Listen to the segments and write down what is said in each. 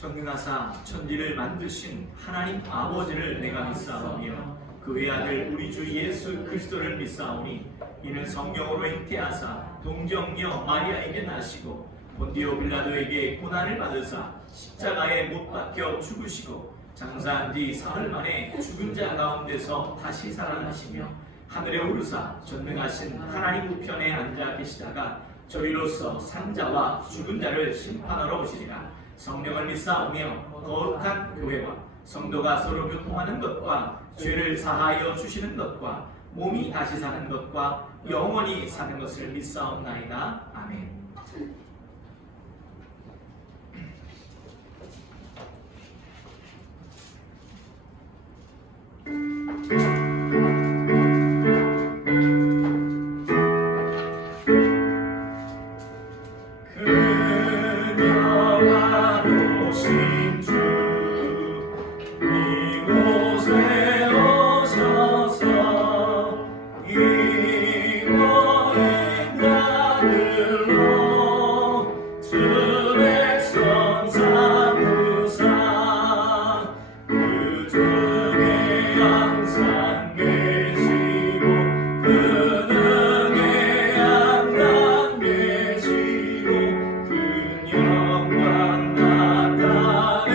전능하사 천지를 만드신 하나님 아버지를 내가 믿사오며 그 외아들 우리 주 예수 그리스도를 믿사오니 이는 성령으로 잉태하사 동정녀 마리아에게 나시고 본디오 빌라도에게 고난을 받으사 십자가에 못 박혀 죽으시고 장사한 지 사흘 만에 죽은 자 가운데서 다시 살아나시며 하늘에 오르사 전능하신 하나님 우편에 앉아 계시다가 저리로서 산자와 죽은 자를 심판하러 오시리라. 성령을 믿사오며 거룩한 교회와 성도가 서로 교통하는 것과 죄를 사하여 주시는 것과 몸이 다시 사는 것과 영원히 사는 것을 믿사옵나이다. 아멘. 그녀가 오신 주 이곳에 오셔서 이모인 자들로 주 백성 삼으사 그 중에 항상 계시고 그 중에 항상 계시고 그 영광 나타내소서.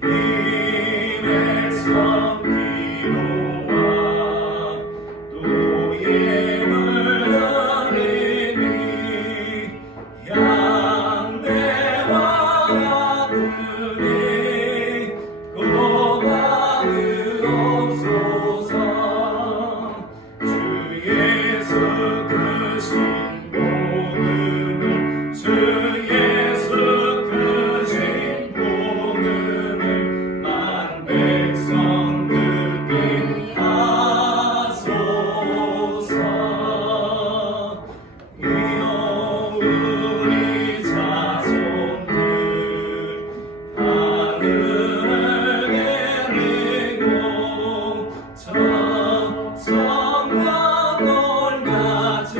이 백성 기도와 또 예물 드리니 양대와 같으니 고마우옵소서. 주 예수 그 신복음을 주 예수 그 신복음을 만 백성 듣게 하소서. 이어 우리 자손들 하늘을 내리고 저 성령놀같이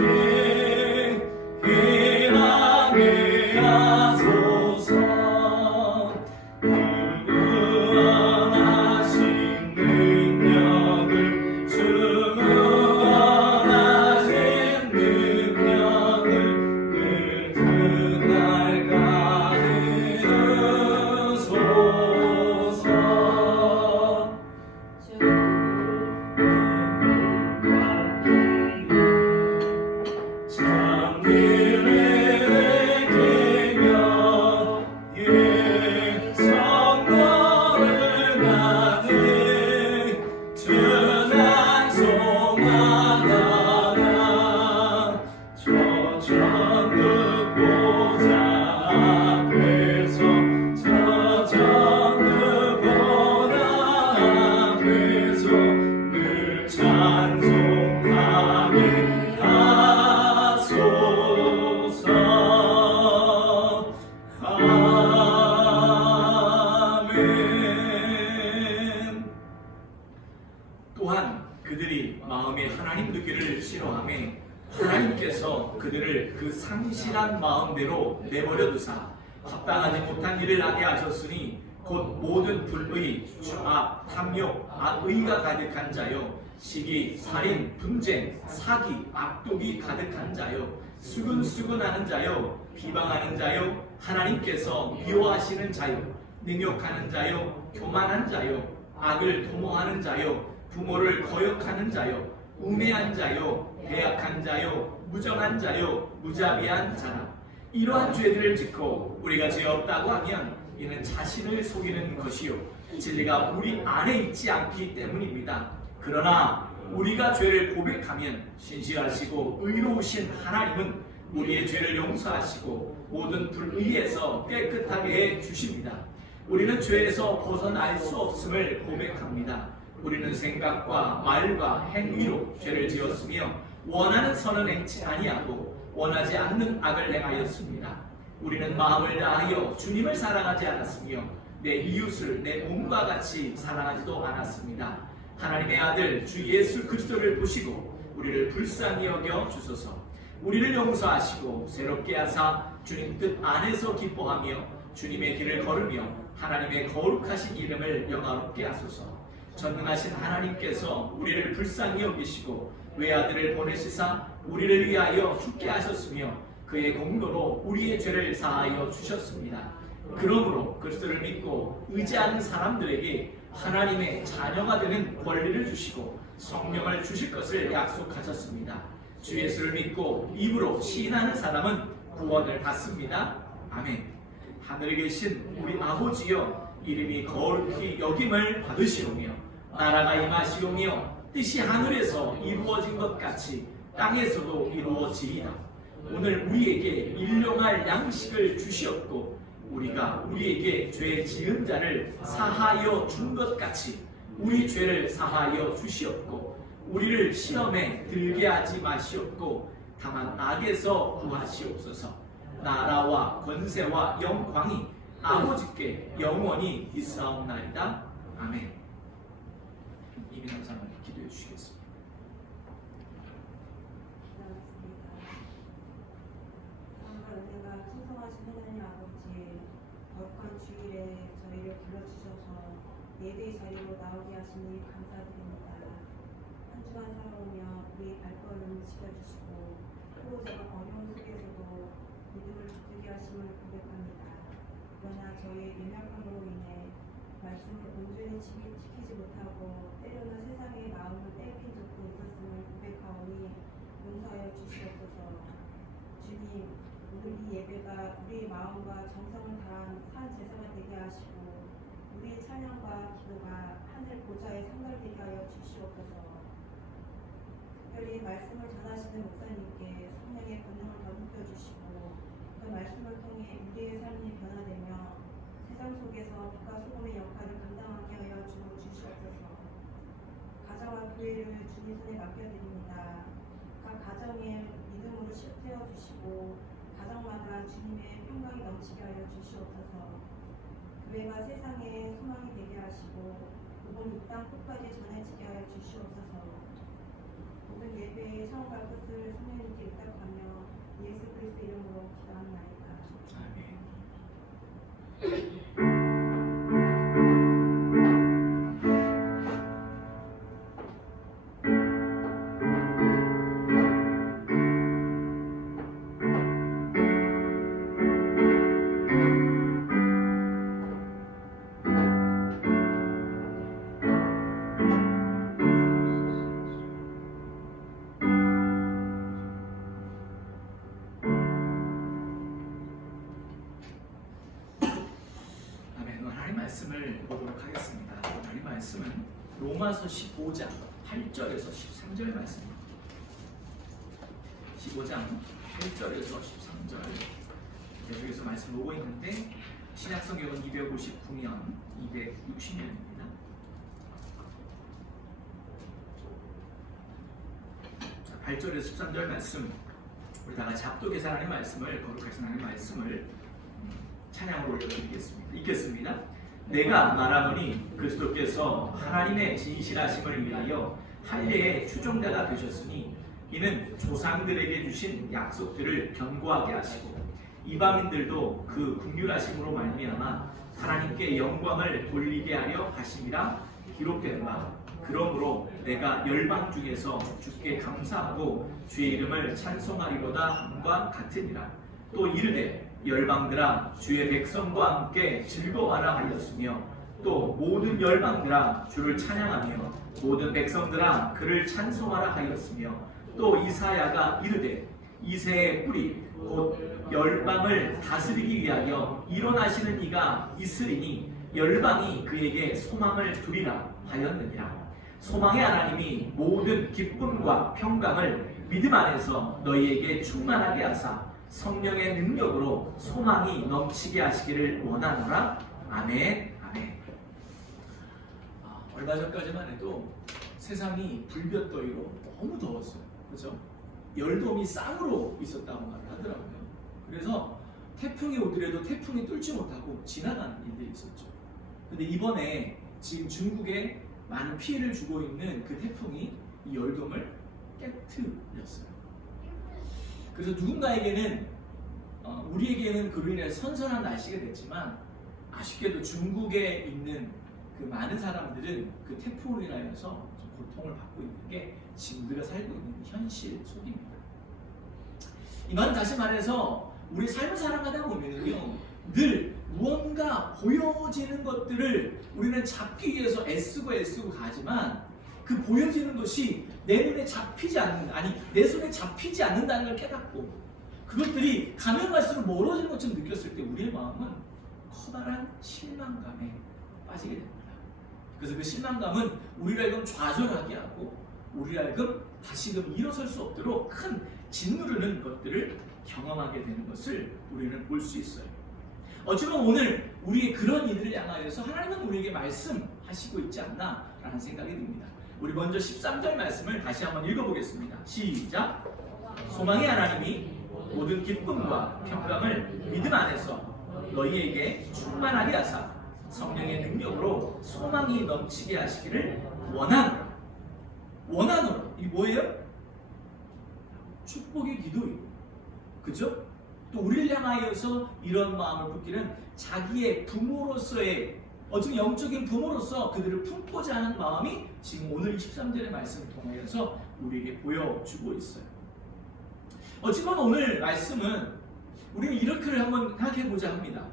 일하게 하소서. 무한하신 능력을 주 무한하신 능력을 늘 그날까지 주소서. 참미를 기며 예 성령을 가진 주 찬송하다가 저 천국 보좌 앞에서 저 천국 보좌 앞에서 늘 찬송하게 하소서. 아멘. 또한 그들이 마음에 하나님 두기를 싫어하며 하나님께서 그들을 그 상실한 마음대로 내버려 두사 합당하지 못한 일을 하게 하셨으니 곧 모든 불의, 죄악, 탐욕, 악의가 가득한 자요 시기, 살인, 분쟁, 사기, 악독이 가득한 자요 수근수근하는 자요 비방하는 자요 하나님께서 미워하시는 자요 능욕하는 자요 교만한 자요 악을 도모하는 자요 부모를 거역하는 자요 우매한 자요 배약한 자요 무정한 자요 무자비한 자라. 이러한 죄들을 짓고 우리가 죄 없다고 하면 이는 자신을 속이는 것이요 진리가 우리 안에 있지 않기 때문입니다. 그러나 우리가 죄를 고백하면 신실하시고 의로우신 하나님은 우리의 죄를 용서하시고 모든 불의에서 깨끗하게 해 주십니다. 우리는 죄에서 벗어날 수 없음을 고백합니다. 우리는 생각과 말과 행위로 죄를 지었으며 원하는 선은 행치 아니하고 원하지 않는 악을 행하였습니다. 우리는 마음을 다하여 주님을 사랑하지 않았으며 내 이웃을 내 몸과 같이 사랑하지도 않았습니다. 하나님의 아들 주 예수 그리스도를 보시고 우리를 불쌍히 여겨 주소서. 우리를 용서하시고 새롭게 하사 주님 뜻 안에서 기뻐하며 주님의 길을 걸으며 하나님의 거룩하신 이름을 영화롭게 하소서. 전능하신 하나님께서 우리를 불쌍히 여기시고 외아들을 보내시사 우리를 위하여 죽게 하셨으며 그의 공로로 우리의 죄를 사하여 주셨습니다. 그러므로 그리스도를 믿고 의지하는 사람들에게 하나님의 자녀가 되는 권리를 주시고 성령을 주실 것을 약속하셨습니다. 주 예수를 믿고 입으로 시인하는 사람은 구원을 받습니다. 아멘. 하늘에 계신 우리 아버지여, 이름이 거룩히 여김을 받으시오며 나라가 임하시오며 뜻이 하늘에서 이루어진 것 같이 땅에서도 이루어지리다. 오늘 우리에게 일용할 양식을 주시옵고 우리가 우리에게 죄 지은 자를 사하여 준 것 같이 우리 죄를 사하여 주시옵고 우리를 시험에 들게 하지 마시옵고 다만 악에서 구하시옵소서. 나라와 권세와 영광이 아버지께 영원히 있사옵나이다. 아멘. 이민 항상을 기도해 주시겠습니다. 은혜가 풍성하신 하나님 아버지, 거룩한 주일에 저희를 불러주셔서 예배의 자리로 나오게 하시니 감사드립니다. 한 주간 살아오며 우리 발걸음을 지켜주시고 또 제가 어려운 속에서도 믿음을 붙들게 하심을 고백합니다. 그러나 저희의 연약함으로 인해 말씀을 온전히 지키지 못하고 때로는 세상의 마음을 빼앗긴 적도 있었음을 고백하오니 용서하여 주시옵소서. 주님, 오늘 이 예배가 우리의 마음과 정성을 다한 산 제사가 되게 하시고 우리의 찬양과 기도가 하늘 보좌에 상달되게 하여 주시옵소서. 특별히 말씀을 전하시는 목사님께 성령의 권능을 더 느껴주시고 그 말씀을 통해 우리의 삶이 변화되며 세상 속에서 빛과 소금의 역할을 감당하게 하여 주시옵소서. 가정과 교회를 주님 손에 맡겨드립니다. 각 가정에 믿음으로 세워주시고 가정마다 주님의 평강이 넘치게 하여 주시옵소서. 교회가 세상에 소망이 되게 하시고 복음 이 땅 끝까지 전해지게 하여 주시옵소서. 모든 예배의 처음과 끝을 성령님께 의탁하며 예수 그리스도 이름으로 기도합나이다. 아멘. 말씀을 보도록 하겠습니다. 오늘 말씀은 로마서 15장 8절에서 13절 말씀입니다. 15장 8절에서 13절 계속해서 말씀 보고 있는데 신약성경은 259년, 260년입니다. 8절에서 13절 말씀 우리 다 같이 합독해서 하나님 말씀을 거룩하신 하나님 말씀을 찬양으로 올려드리겠습니다. 읽겠습니다. 내가 말하노니 그리스도께서 하나님의 진실하심을 위하여 할례의 추종자가 되셨으니 이는 조상들에게 주신 약속들을 견고하게 하시고 이방인들도 그 긍휼하심으로 말미암아 하나님께 영광을 돌리게 하려 하심이라 기록된 바 그러므로 내가 열방 중에서 주께 감사하고 주의 이름을 찬송하리로다 함과 같으니라. 또 이르되 열방들아 주의 백성과 함께 즐거워하라 하였으며 또 모든 열방들아 주를 찬양하며 모든 백성들아 그를 찬송하라 하였으며 또 이사야가 이르되 이새의 뿌리 곧 열방을 다스리기 위하여 일어나시는 이가 있으리니 열방이 그에게 소망을 두리라 하였느니라. 소망의 하나님이 모든 기쁨과 평강을 믿음 안에서 너희에게 충만하게 하사 성령의 능력으로 소망이 넘치게 하시기를 원하노라. 아멘. 아멘. 얼마 전까지만 해도 세상이 불볕더위로 너무 더웠어요. 그렇죠? 열돔이 쌍으로 있었다고 말을 하더라고요. 그래서 태풍이 오더라도 태풍이 뚫지 못하고 지나가는 일들이 있었죠. 근데 이번에 지금 중국에 많은 피해를 주고 있는 그 태풍이 이 열돔을 깨트렸어요. 그래서 누군가에게는 우리에게는 그로 인해 선선한 날씨가 됐지만 아쉽게도 중국에 있는 그 많은 사람들은 그 태풍으로 인하여서 좀 고통을 받고 있는 게 지금 우리가 살고 있는 현실 속입니다. 이 말은 다시 말해서 우리 삶을 살아가다 보면요 늘 무언가 보여지는 것들을 우리는 잡기 위해서 애쓰고 가지만 그 보여지는 것이 내 눈에 잡히지 않는, 아니 내 손에 잡히지 않는다는 걸 깨닫고 그것들이 가면 갈수록 멀어지는 것처럼 느꼈을 때 우리의 마음은 커다란 실망감에 빠지게 됩니다. 그래서 그 실망감은 우리를 하여금 좌절하게 하고 우리를 하여금 다시금 일어설 수 없도록 큰 짓누르는 것들을 경험하게 되는 것을 우리는 볼 수 있어요. 어쩌면 오늘 우리의 그런 일을 향하여서 하나님은 우리에게 말씀하시고 있지 않나 라는 생각이 듭니다. 우리 먼저 13절 말씀을 다시 한번 읽어보겠습니다. 시작! 소망의 하나님이 모든 기쁨과 평강을 믿음 안에서 너희에게 충만하게 하사 성령의 능력으로 소망이 넘치게 하시기를 원하노라. 원하노라. 이게 뭐예요? 축복의 기도예요. 그죠? 또 우리를 향하여서 이런 마음을 품기는 자기의 부모로서의 어쩌면 영적인 부모로서 그들을 품고자 하는 마음이 지금 오늘 13절의 말씀을 통하여서 우리에게 보여주고 있어요. 어찌건 오늘 말씀은 우리는 이렇게 한번 생각해보자 합니다.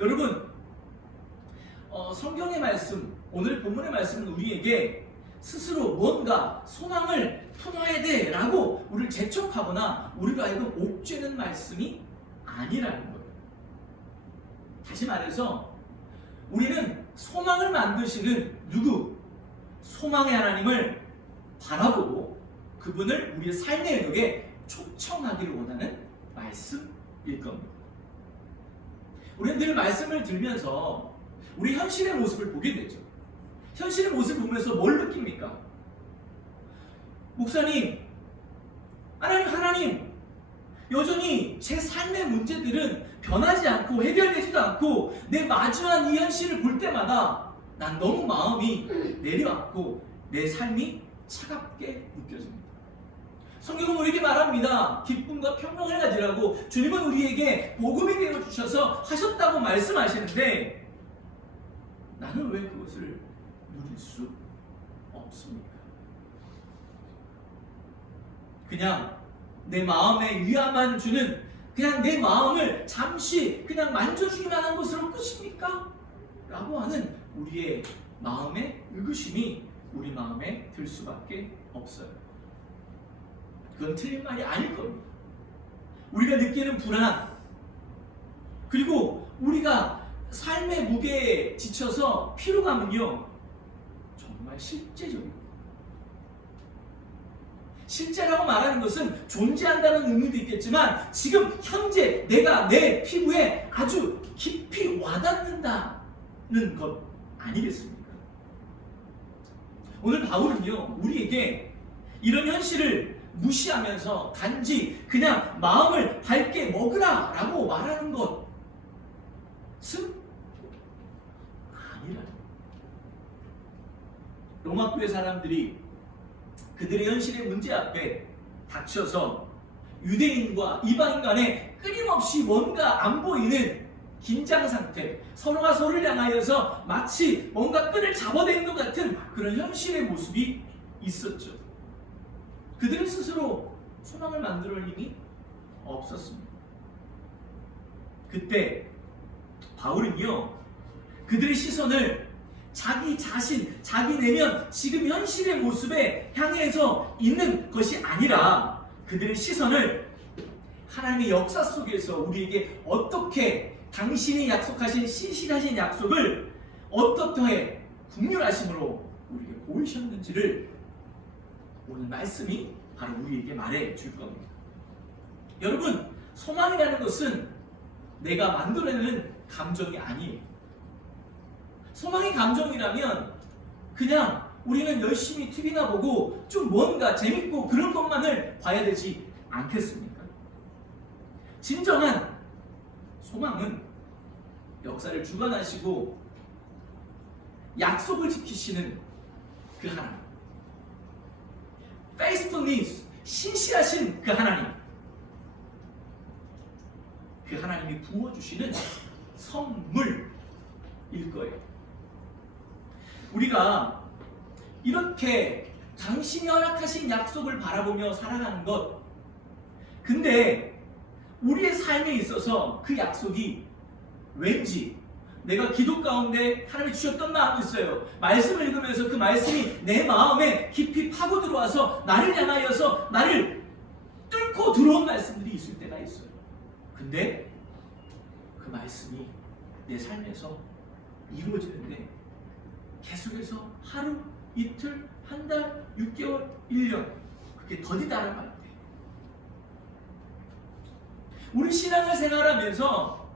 여러분 성경의 말씀, 오늘 본문의 말씀은 우리에게 스스로 뭔가 소망을 품어야 돼 라고 우리를 재촉하거나 우리가 하여금 옥죄는 말씀이 아니라는 거예요. 다시 말해서 우리는 소망을 만드시는 누구? 소망의 하나님을 바라보고 그분을 우리의 삶의 영역에 초청하기를 원하는 말씀일 겁니다. 우리는 늘 말씀을 들으면서 우리 현실의 모습을 보게 되죠. 현실의 모습을 보면서 뭘 느낍니까? 목사님, 하나님, 여전히 제 삶의 문제들은 변하지 않고 해결되지도 않고 내 마주한 이 현실을 볼 때마다 난 너무 마음이 내려앉고 내 삶이 차갑게 느껴집니다. 성경은 우리에게 말합니다. 기쁨과 평강을 가지라고 주님은 우리에게 복음이 되어 주셔서 하셨다고 말씀하시는데 나는 왜 그것을 누릴 수 없습니까? 그냥 내 마음에 위안만 주는 그냥 내 마음을 잠시 그냥 만져주기만 한 것으로 끝입니까? 라고 하는 우리의 마음의 의구심이 우리 마음에 들 수밖에 없어요. 그건 틀린 말이 아닐 겁니다. 우리가 느끼는 불안, 그리고 우리가 삶의 무게에 지쳐서 피로감은요 정말 실제적입니다. 실제라고 말하는 것은 존재한다는 의미도 있겠지만 지금 현재 내가 내 피부에 아주 깊이 와닿는다는 것 아니겠습니까? 오늘 바울은요 우리에게 이런 현실을 무시하면서 단지 그냥 마음을 밝게 먹으라 라고 말하는 것은 아니라 로마교회 사람들이 그들의 현실의 문제 앞에 닥쳐서 유대인과 이방인 간에 끊임없이 뭔가 안 보이는 긴장 상태, 서로가 서로를 향하여서 마치 뭔가 끈을 잡아댄 것 같은 그런 현실의 모습이 있었죠. 그들은 스스로 소망을 만들어낼 힘이 없었습니다. 그때 바울은요 그들의 시선을 자기 자신, 자기 내면 지금 현실의 모습에 향해서 있는 것이 아니라 그들의 시선을 하나님의 역사 속에서 우리에게 어떻게 당신이 약속하신 신실하신 약속을 어떻게 국률하심으로 우리에게 보이셨는지를 오늘 말씀이 바로 우리에게 말해 줄 겁니다. 여러분, 소망이라는 것은 내가 만들어내는 감정이 아니에요. 소망의 감정이라면 그냥 우리는 열심히 TV나 보고 좀 뭔가 재밌고 그런 것만을 봐야 되지 않겠습니까? 진정한 소망은 역사를 주관하시고 약속을 지키시는 그 하나님, faithfulness, 신실하신 그 하나님, 하나님이 부어주시는 선물일 거예요. 우리가 이렇게 당신이 허락하신 약속을 바라보며 살아가는 것, 근데 우리의 삶에 있어서 그 약속이 왠지 내가 기도 가운데 하나님이 주셨던 마음이 있어요. 말씀을 읽으면서 그 말씀이 내 마음에 깊이 파고 들어와서 나를 향하여서 나를 뚫고 들어온 말씀들이 있을 때가 있어요. 근데 그 말씀이 내 삶에서 이루어지는데 계속해서 하루, 이틀, 한 달, 6개월, 1년 그게 더디다란 말인데, 우리 신앙을 생활하면서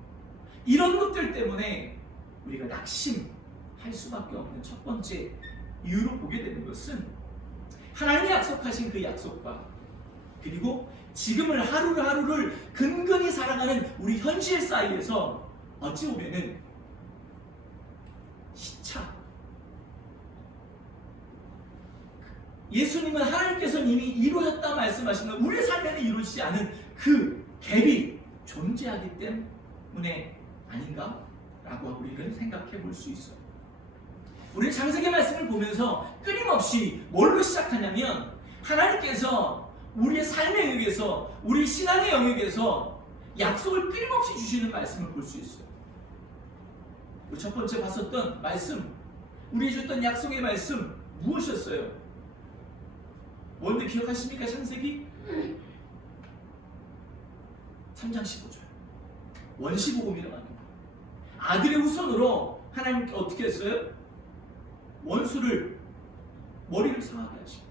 이런 것들 때문에 우리가 낙심할 수밖에 없는 첫 번째 이유로 보게 되는 것은 하나님이 약속하신 그 약속과 그리고 지금을 하루를 근근히 살아가는 우리 현실 사이에서 어찌 보면은 시차, 예수님은 하나님께서 이미 이루어졌다 말씀하시는 우리의 삶에는 이루어지지 않은 그 갭이 존재하기 때문에 아닌가? 라고 우리는 생각해 볼 수 있어요. 우리 창세기 말씀을 보면서 끊임없이 뭘로 시작하냐면 하나님께서 우리의 삶의 영역에서 우리 신앙의 영역에서 약속을 끊임없이 주시는 말씀을 볼 수 있어요. 우리 첫 번째 봤었던 말씀, 우리 주셨던 약속의 말씀 무엇이었어요? 뭔지 기억하십니까? 창세기 3장 15절 원시복음이라고 합니다. 아들의 후손으로 하나님께 어떻게 했어요? 원수를 머리를 상하게 하십니다.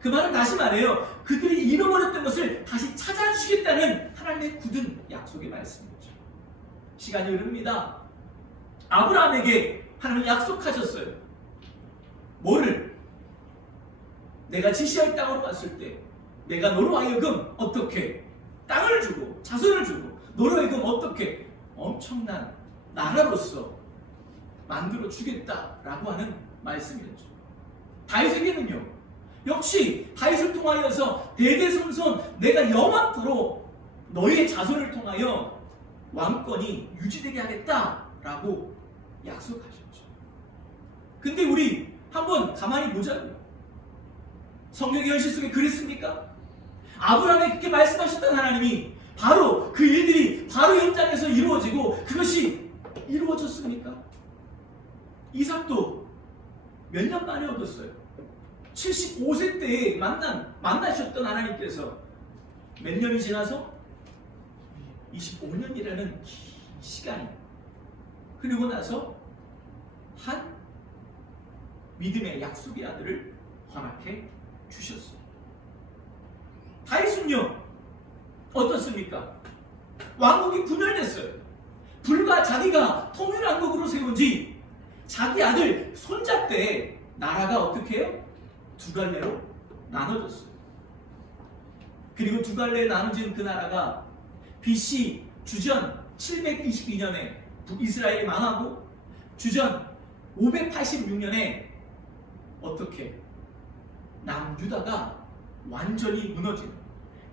그 말은 다시 말해요. 그들이 잃어버렸던 것을 다시 찾아주시겠다는 하나님의 굳은 약속의 말씀이죠. 시간이 흐릅니다. 아브라함에게 하나님은 약속하셨어요. 뭐를? 내가 지시할 땅으로 갔을 때 내가 너로 하여금 어떻게 땅을 주고 자손을 주고 너로 하여금 어떻게 엄청난 나라로서 만들어 주겠다라고 하는 말씀이었죠. 다윗에게는요, 역시 다윗을 통하여서 대대손손 내가 영원토록 너희의 자손을 통하여 왕권이 유지되게 하겠다라고 약속하셨죠. 근데 우리 한번 가만히 보자고요. 성경의 현실 속에 그랬습니까? 아브라함에게 그렇게 말씀하셨던 하나님이 바로 그 일들이 바로 현장에서 이루어지고 그것이 이루어졌습니까? 이삭도 몇 년 만에 얻었어요. 75세 때에 만나셨던 하나님께서 몇 년이 지나서 25년이라는 긴 시간이 그리고 나서 한 믿음의 약속의 아들을 허락해 주셨어요. 다윗은요 어떻습니까? 왕국이 분열됐어요. 불과 자기가 통일왕국으로 세운 지 자기 아들 손자 때 나라가 어떻게 해요? 두 갈래로 나눠졌어요. 그리고 두 갈래에 나눠진 그 나라가 BC 주전 722년에 북이스라엘이 망하고 주전 586년에 어떻게 남유다가 완전히 무너지는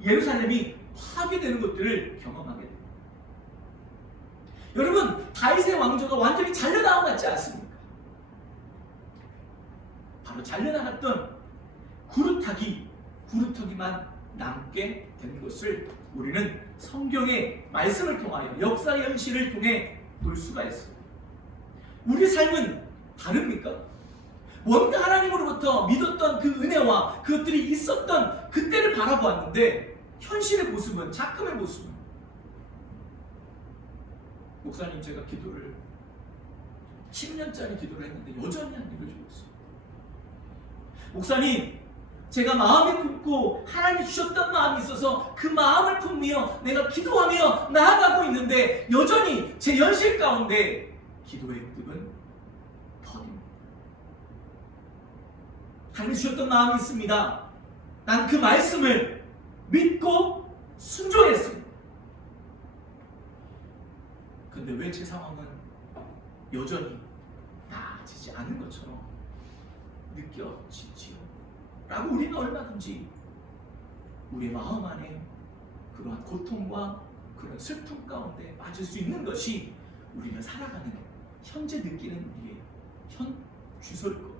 예루살렘이 파괴되는 것들을 경험하게 됩니다. 여러분, 다윗의 왕조가 완전히 잘려나간 것 같지 않습니까? 바로 잘려나갔던 구루터기만 남게 된 것을 우리는 성경의 말씀을 통하여 역사의 현실을 통해 볼 수가 있습니다. 우리 삶은 다릅니까? 뭔가 하나님으로부터 믿었던 그 은혜와 그것들이 있었던 그때를 바라보았는데 현실의 모습은, 작품의 모습은, 목사님 제가 기도를 10년짜리 기도를 했는데 여전히 안 이루어지고 있어요. 목사님 제가 마음에 품고 하나님이 주셨던 마음이 있어서 그 마음을 품으며 내가 기도하며 나아가고 있는데 여전히 제 현실 가운데 기도의 득은 더딥니다. 하나님이 주셨던 마음이 있습니다. 난 그 말씀을 믿고 순종했습니다. 근데 왜 제 상황은 여전히 나아지지 않은 것처럼 느껴지지요? 라고 우리는 얼마든지 우리의 마음 안에 그러한 고통과 그런 슬픔 가운데 빠질 수 있는 것이 우리가 살아가는 현재 느끼는 우리의 현 주소일 거예요.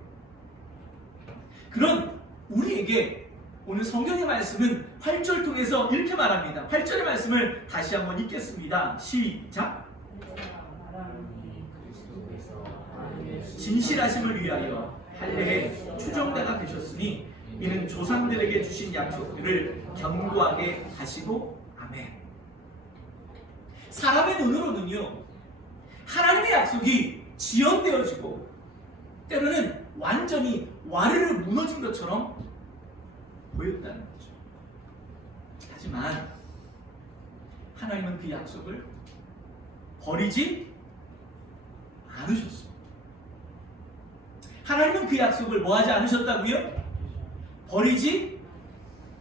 그런 우리에게 오늘 성경의 말씀은 8절 통해서 이렇게 말합니다. 8절의 말씀을 다시 한번 읽겠습니다. 시작. 진실하심을 위하여 할례의 추종자가 되셨으니 이는 조상들에게 주신 약속들을 견고하게 하시고 아멘. 사람의 눈으로는요, 하나님의 약속이 지연되어지고 때로는 완전히 와르르 무너진 것처럼 보였다는 거죠. 하지만 하나님은 그 약속을 버리지 않으셨습니다. 하나님은 그 약속을 뭐하지 않으셨다고요? 버리지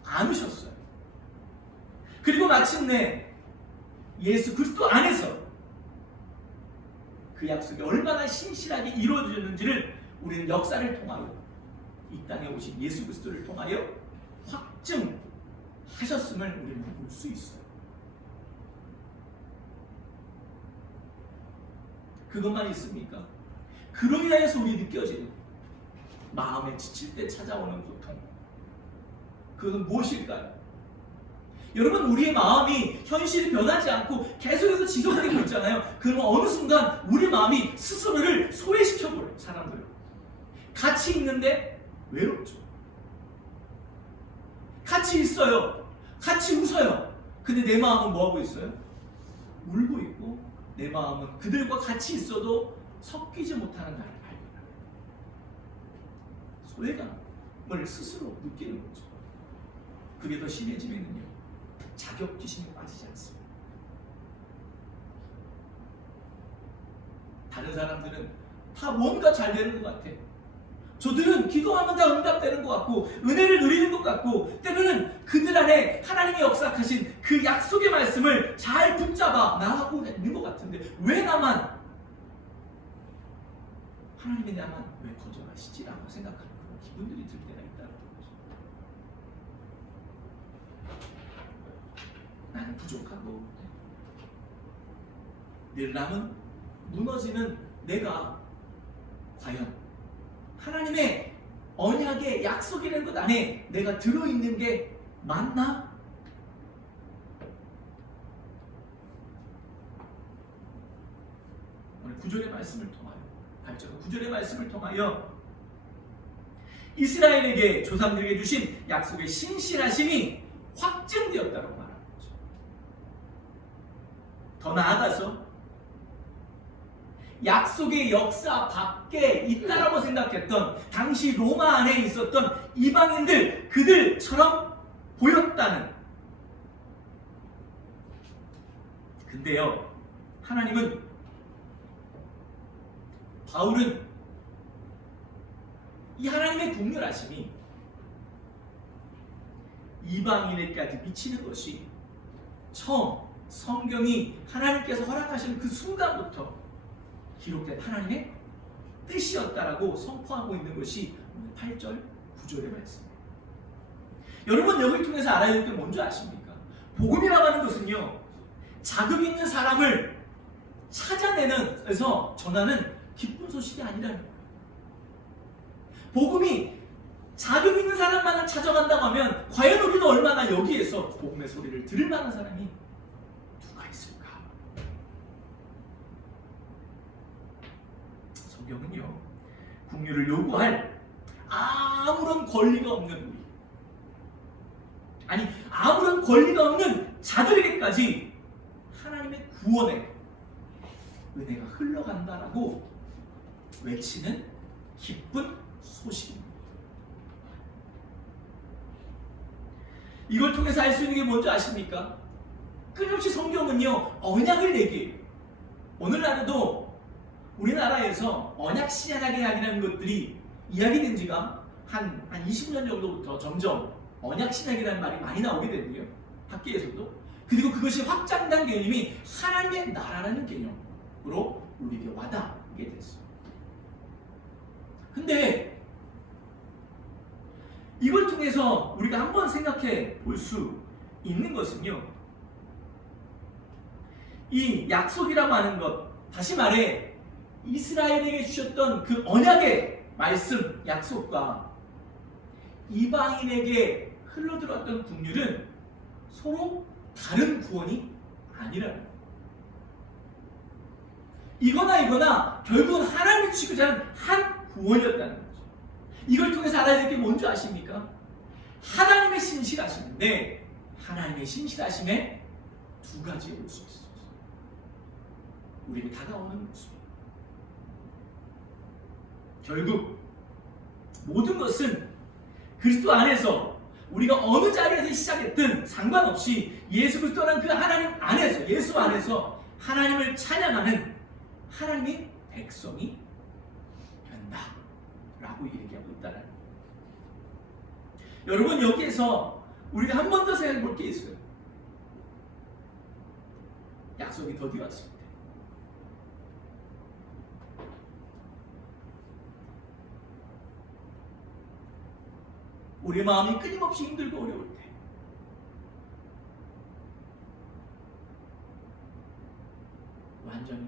않으셨어요. 그리고 마침내 예수 그리스도 안에서 그 약속이 얼마나 신실하게 이루어졌는지를 우리는 역사를 통하여 이 땅에 오신 예수 그리스도를 통하여 확증하셨음을 우리는 볼 수 있어요. 그것만 있습니까? 그로 인하여서 우리 느껴지는 마음에 지칠 때 찾아오는 고통, 그것은 무엇일까요? 여러분, 우리의 마음이 현실이 변하지 않고 계속해서 지속되고 있잖아요. 그러면 어느 순간 우리 마음이 스스로를 소외시켜버려요. 사람들 같이 있는데 외롭죠. 같이 있어요. 같이 웃어요. 근데 내 마음은 뭐하고 있어요? 울고 있고, 내 마음은 그들과 같이 있어도 섞이지 못하는 나를 발견해요. 소외감을 스스로 느끼는 거죠. 그게 더 심해지면요, 자격지심에 빠지지 않습니다. 다른 사람들은 다 뭔가 잘 되는 것 같아. 저들은 기도하면 다 응답되는 것 같고 은혜를 누리는 것 같고 때로는 그들 안에 하나님이 역사하신 그 약속의 말씀을 잘 붙잡아 나가고 있는 것 같은데 왜 나만, 하나님이 나만 왜 거절하시지라고 생각하는 그런 기분들이 들 때가 있다는 거죠. 나는 부족하고 늘 남은 무너지는 내가 과연 하나님의 언약의 약속이라는 것 안에 내가 들어있는 게 맞나? 오늘 9절의 말씀을 통하여, 8절 9절의 말씀을 통하여 이스라엘에게, 조상들에게 주신 약속의 신실하심이 확증되었다고 말하는 거죠. 더 나아가서 약속의 역사 밖에 있다라고 생각했던 당시 로마 안에 있었던 이방인들, 그들처럼 보였다는. 근데요, 하나님은, 바울은 이 하나님의 국률하심이 이방인에게까지 미치는 것이 처음 성경이 하나님께서 허락하신 그 순간부터 기록된 하나님의 뜻이었다라고 선포하고 있는 것이 8절, 9절의 말씀입니다. 여러분, 여기를 통해서 알아야 될 게 뭔지 아십니까? 복음이라고 하는 것은요, 자격 있는 사람을 찾아내는, 그래서 전하는 기쁜 소식이 아니라는 거예요. 복음이 자격 있는 사람만을 찾아간다고 하면 과연 우리는 얼마나 여기에서 복음의 소리를 들을 만한 사람이 누가 있을까? 성경은요, 국률을 요구할 아무런 권리가 없는 우리, 아니 아무런 권리가 없는 자들에게까지 하나님의 구원의 은혜가 흘러간다라고 외치는 기쁜 소식입니다. 이걸 통해서 알 수 있는 게 뭔지 아십니까? 끊임없이 성경은요, 언약을 얘기해요. 오늘날에도 우리나라에서 언약 신약이라는 것들이 이야기된 지가 한 20년 정도부터 점점 언약 신약이라는 말이 많이 나오게 되고요, 학계에서도. 그리고 그것이 확장된 개념이 하나님의 나라라는 개념으로 우리에게 와닿게 됐어요. 근데 이걸 통해서 우리가 한번 생각해 볼 수 있는 것은요, 이 약속이라고 하는 것, 다시 말해 이스라엘에게 주셨던 그 언약의 말씀, 약속과 이방인에게 흘러들어왔던 국률은 서로 다른 구원이 아니라는 거예요. 이거나 결국은 하나님이 주시고자 하는 한 구원이었다는 거죠. 이걸 통해서 알아야 될 게 뭔지 아십니까? 하나님의 신실하심인데 하나님의 신실하심에 두 가지의 모습이 있어요. 우리에게 다가오는 모습. 결국 모든 것은 그리스도 안에서 우리가 어느 자리에서 시작했든 상관없이 예수 그리스도라는 그 하나님 안에서, 예수 안에서 하나님을 찬양하는 하나님의 백성이 된다라고 얘기하고 있다는 거예요. 여러분, 여기에서 우리가 한 번 더 생각해 볼 게 있어요. 약속이 더디 왔을 때 우리 마음이 끊임없이 힘들고 어려울 때 완전히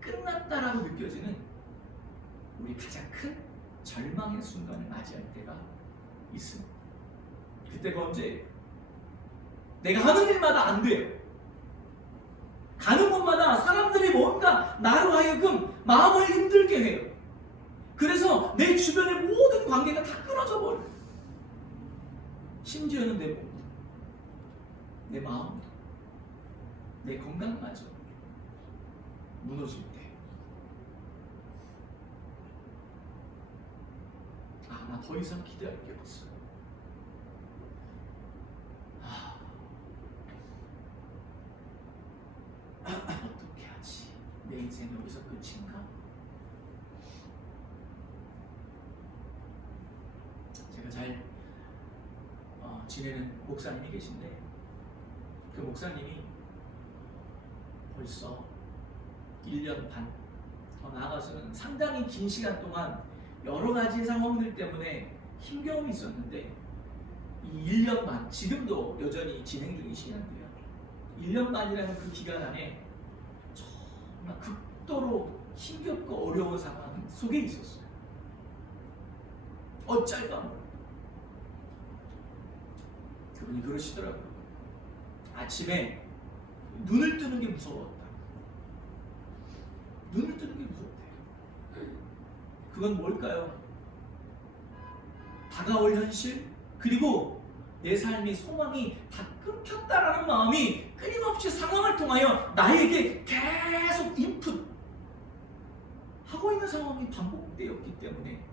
끝났다라고 느껴지는 우리 가장 큰 절망의 순간을 맞이할 때가 있습니다. 그때가 언제예요? 내가 하는 일마다 안 돼요. 가는 곳마다 사람들이 뭔가 나로 하여금 마음을 힘들게 해요. 그래서 내 주변의 모든 관계가 다 끊어져 버려요. 심지어는 내 몸, 내 마음, 내 건강마저 무너질 때, 나 더 이상 기대할 게 없어. 어떻게 하지? 내 인생 여기서 끝인가? 제가 잘 지내는 목사님이 계신데 그 목사님이 벌써 1년 반, 더 나아가서는 상당히 긴 시간 동안 여러 가지 상황들 때문에 힘겨움이 있었는데 이 1년 반, 지금도 여전히 진행 중이시긴 한데요. 1년 반이라는 그 기간 안에 정말 극도로 힘겹고 어려운 상황 속에 있었어요. 어쩔까 몰라. 그분이 그러시더라고요. 아침에 눈을 뜨는 게 무서웠다. 눈을 뜨는 게 무섭대요. 그건 뭘까요? 다가올 현실, 그리고 내 삶의 소망이 다 끊겼다라는 마음이 끊임없이 상황을 통하여 나에게 계속 인풋 하고 있는 상황이 반복되었기 때문에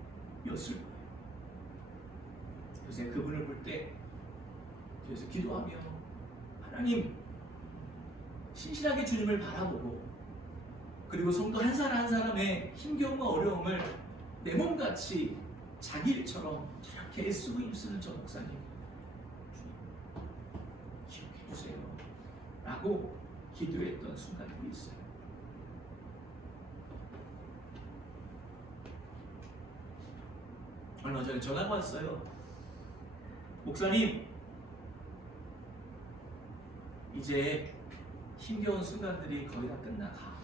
였을 거예요. 그래서 그분을 볼 때 그래서 기도하며 하나님 신실하게 주님을 바라보고 그리고 성도 한 사람 한 사람의 힘겨움과 어려움을 내 몸같이 자기 일처럼 저렇게 애쓰고 힘쓰는 저 목사님 주님 기억해 주세요 라고 기도했던 순간이 있어요. 얼마 전에 전화가 왔어요. 목사님, 이제 힘겨운 순간들이 거의 다 끝나가.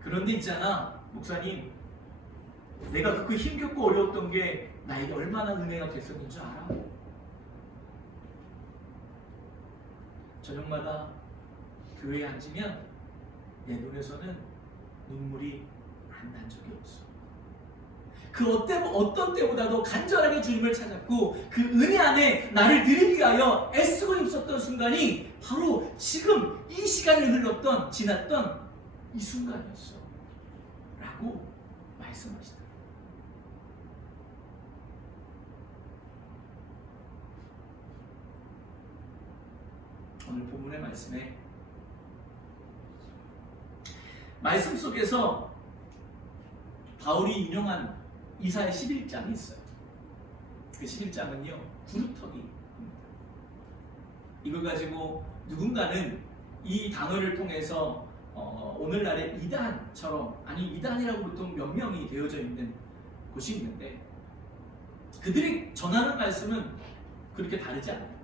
그런데 있잖아, 목사님, 내가 그 힘겹고 어려웠던 게 나에게 얼마나 은혜가 됐었는 줄 알아? 저녁마다 교회에 앉으면 내 눈에서는 눈물이 안 난 적이 없어. 그 어떤 때보다도 간절하게 주님을 찾았고 그 은혜 안에 나를 드리기 위하여 애쓰고 힘썼던 순간이 바로 지금 이 시간을 지났던 이 순간이었어 라고 말씀하시더라고요. 오늘 본문의 말씀 속에서 바울이 인용한 이사야 11장이 있어요. 그 11장은요 구루터기입니다. 이걸 가지고 누군가는 이 단어를 통해서 오늘날의 이단처럼, 아니 이단이라고 보통 명명이 되어져 있는 곳이 있는데 그들이 전하는 말씀은 그렇게 다르지 않아요.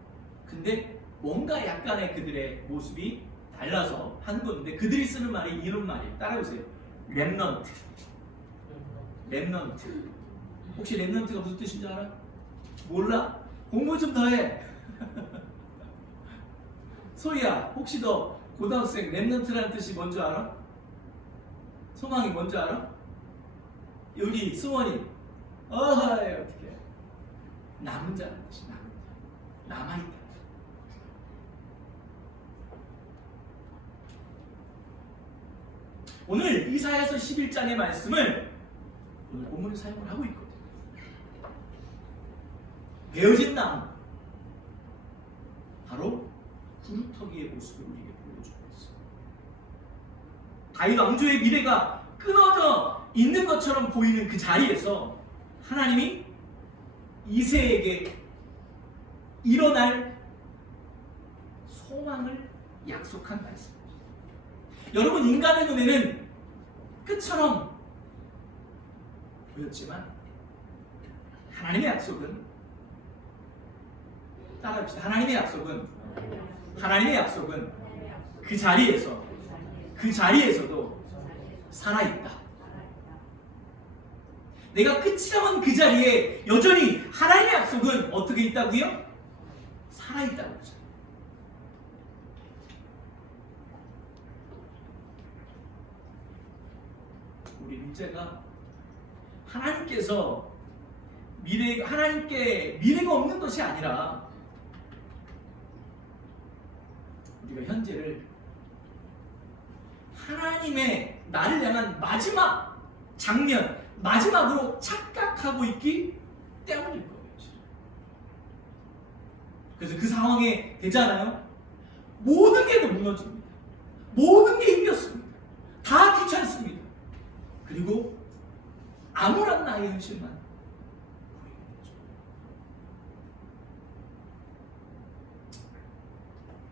근데 뭔가 약간의 그들의 모습이 달라서 한 건데 그들이 쓰는 말이 이런 말이에요. 따라해보세요. 렘넌트. 렘넌트. 혹시 렘넌트가 무슨 뜻인지 알아? 몰라? 공부 좀 더 해. 소희야, 혹시 너 고등학생 렘넌트라는 뜻이 뭔지 알아? 소망이 뭔지 알아? 여기 수원이 어떻게 남은 자라는 뜻이 남은 자. 남아있다. 오늘 이사야서 11장의 말씀을 오늘 본문에 사용을 하고 있거든요. 베어진 나무, 바로 구루터기의 모습을 우리에게 보여주고 있어요. 다윗 왕조의 미래가 끊어져 있는 것처럼 보이는 그 자리에서 하나님이 이새에게 일어날 소망을 약속한 말씀입니다. 여러분, 인간의 눈에는 끝처럼 보였지만 하나님의 약속은, 따라합시다. 하나님의 약속은 그 자리에서도 살아있다. 내가 끝이라면 그 자리에 여전히 하나님의 약속은 어떻게 있다고요? 살아있다고 그러죠. 우리 문제가 하나님께서 하나님께 미래가 없는 것이 아니라 우리가 현재를 하나님의 나를 향한 마지막 장면, 마지막으로 착각하고 있기 때문일 거예요. 그래서 그 상황에 되잖아요. 모든 게 무너집니다. 모든 게 힘겹습니다. 다 귀찮습니다. 그리고 암울한 나의 현실만 보이는 거죠.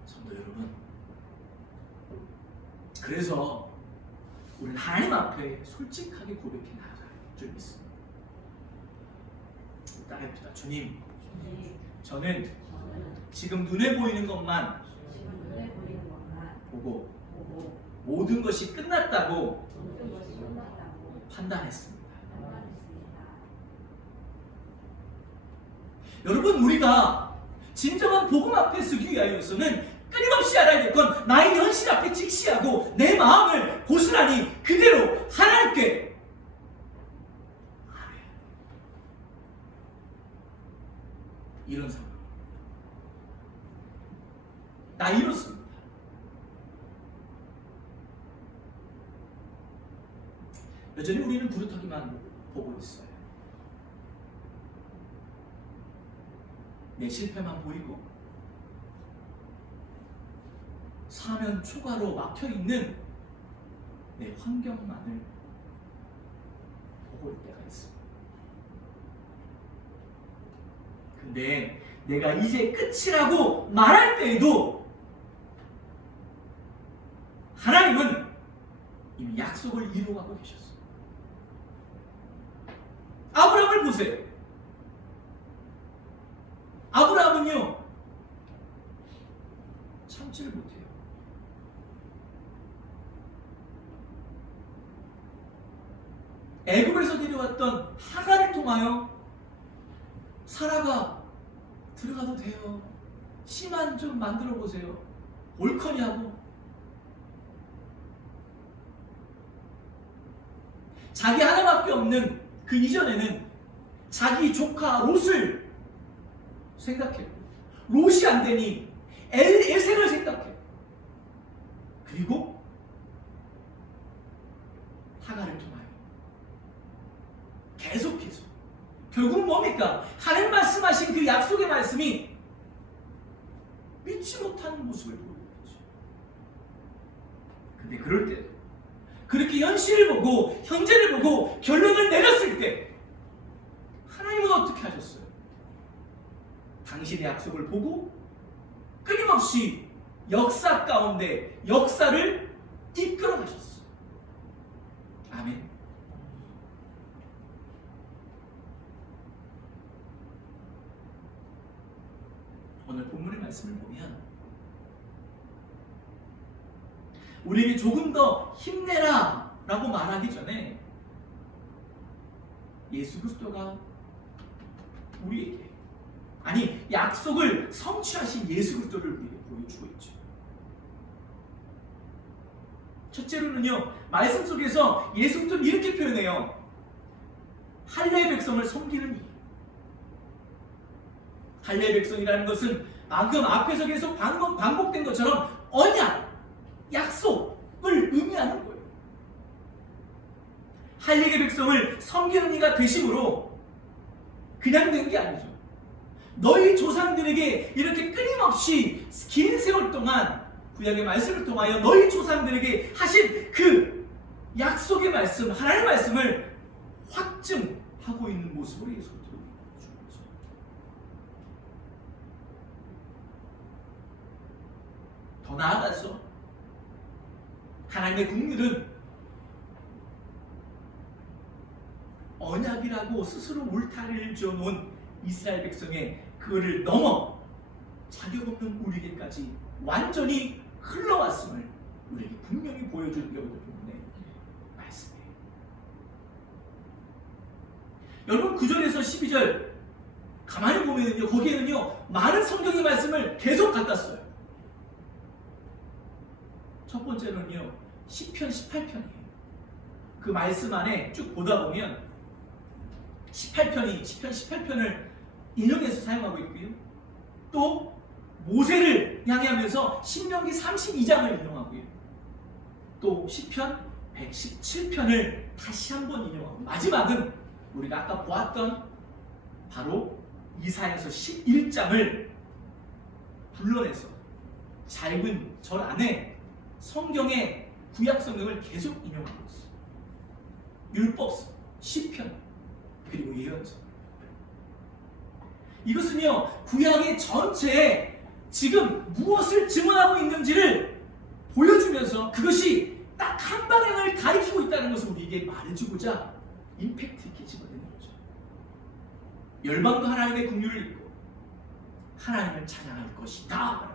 성도 여러분, 그래서 우리는 하나님 앞에 솔직하게 고백해 나갈 줄 믿습니다. 따라해봅시다. 주님, 저는 지금 눈에 보이는 것만 보고 모든 것이 끝났다고 판단했습니다. 여러분, 우리가 진정한 복음 앞에 서기 위하여서는 끊임없이 알아야 될 건 나의 현실 앞에 직시하고 내 마음을 고스란히 그대로 하나님께 알아야 돼. 이런 상황. 나 이렇습니다. 여전히 우리는 구루터기만 보고 있어요. 내 실패만 보이고 사면 초과로 막혀있는 내 환경만을 보고 있을 때가 있습니다. 근데 내가 이제 끝이라고 말할 때에도 하나님은 이미 약속을 이루어가고 계셨어요. 아브라함을 보세요. 아브라함은요, 참지를 못해요. 애굽에서 데려왔던 하갈을 통하여 사라가 들어가도 돼요. 씨만 좀 만들어 보세요. 옳거냐고. 자기 하나밖에 없는 그 이전에는 자기 조카 롯을 생각해요. 롯이 안 되니 엘색을 생각해요. 그리고 하갈을 통하여 계속 결국 뭡니까? 하나님 말씀하신 그 약속의 말씀이 믿지 못하는 모습을 보이는 거죠. 근데 그럴 때 그렇게 현실을 보고 현재를 보고 결론을 내렸을 때 하나님은 어떻게 하셨어요? 당신의 약속을 보고 끊임없이 역사 가운데 역사를 이끌어 가셨어요. 아멘. 오늘 오늘 본문의 말씀을 보면 우리에게 조금 더 힘내라 라고 말하기 전에 예수 그리스도가 우리에게, 아니 약속을 성취하신 예수 그리스도를 우리에게 보여주고 있죠. 첫째로는요, 말씀 속에서 예수 그리스도를 이렇게 표현해요. 할례의 백성을 섬기는 이. 할례의 백성이라는 것은 방금 앞에서 계속 반복된 것처럼 언약, 약속을 의미하는 거예요. 할례의 백성을 섬기는 이가 되심으로 그냥 된 게 아니죠. 너희 조상들에게 이렇게 끊임없이 긴 세월 동안 구약의 말씀을 통하여 너희 조상들에게 하신 그 약속의 말씀, 하나님의 말씀을 확증하고 있는 모습으로 예수 그리스도를 보여주는 거죠. 더 나아가서 하나님의 국률은 언약이라고 스스로 울타리를 지어놓은 이스라엘 백성의 그거를 넘어 자격 없는 우리에게까지 완전히 흘러왔음을 우리에게 분명히 보여주는 게 오늘 본문의 말씀이에요. 여러분 9절에서 12절 가만히 보면은요, 거기에는요 많은 성경의 말씀을 계속 갖다 써요. 첫 번째는요 시편 18편이에요. 그 말씀 안에 쭉 보다 보면 18편이 시편 18편을 인용해서 사용하고 있고요. 또 모세를 향해하면서 신명기 32장을 인용하고요. 또 시편 117편을 다시 한번 인용하고, 마지막은 우리가 아까 보았던 바로 이사야서 11장을 불러내서 짧은 절 안에 성경의 구약 성경을 계속 인용하고 있어요. 율법서, 시편, 그리고 예언서. 이것은요 구약의 전체에 지금 무엇을 증언하고 있는지를 보여주면서 그것이 딱 한 방향을 가리키고 있다는 것을 우리에게 말해주고자 임팩트 있게 집어내는 거죠. 열방도 하나님의 긍휼을 입고 하나님을 찬양할 것이다.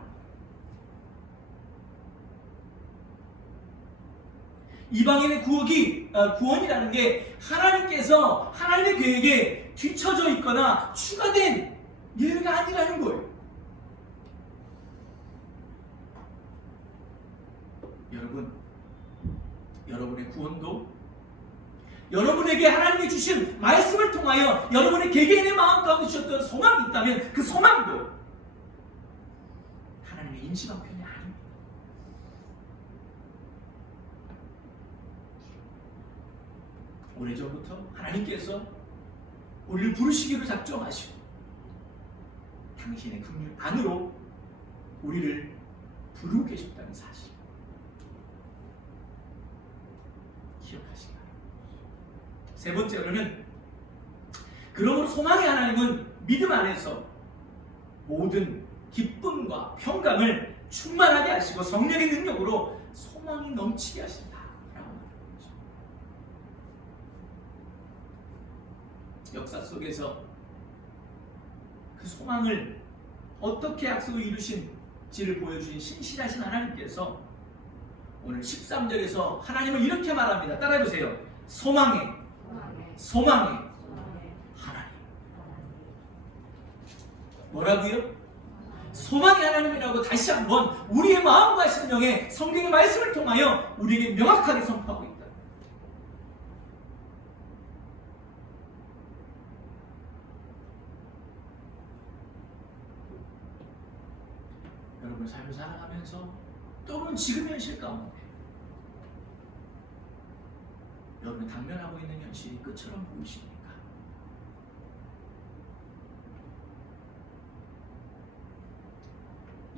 이방인의 구원이라는 게 하나님께서 하나님의 계획에 뒤처져 있거나 추가된 예외가 아니라는 거예요. 여러분, 여러분의 구원도 여러분에게 하나님이 주신 말씀을 통하여 여러분의 개개인의 마음 가운데 주셨던 소망이 있다면 그 소망도 하나님의 임시방 편이 아닙니다. 오래전부터 하나님께서 우리를 부르시기로 작정하시고 당신의 긍휼 안으로 우리를 부르고 계셨다는 사실 기억하시기 바랍니다. 세 번째로는 그러므로 소망의 하나님은 믿음 안에서 모든 기쁨과 평강을 충만하게 하시고 성령의 능력으로 소망이 넘치게 하신다 라고 말하는 거죠. 역사 속에서 그 소망을 어떻게 약속을 이루신지를 보여주신 신실하신 하나님께서 오늘 13절에서 하나님을 이렇게 말합니다. 따라해보세요. 소망의 하나님. 뭐라고요? 소망의 하나님이라고 다시 한번 우리의 마음과 심령에 성경의 말씀을 통하여 우리에게 명확하게 선포하고 있다. 여러분 삶을 살아가면서 또는 지금 현실 가운데 여러분이 당면하고 있는 현실이 끝처럼 보이십니까?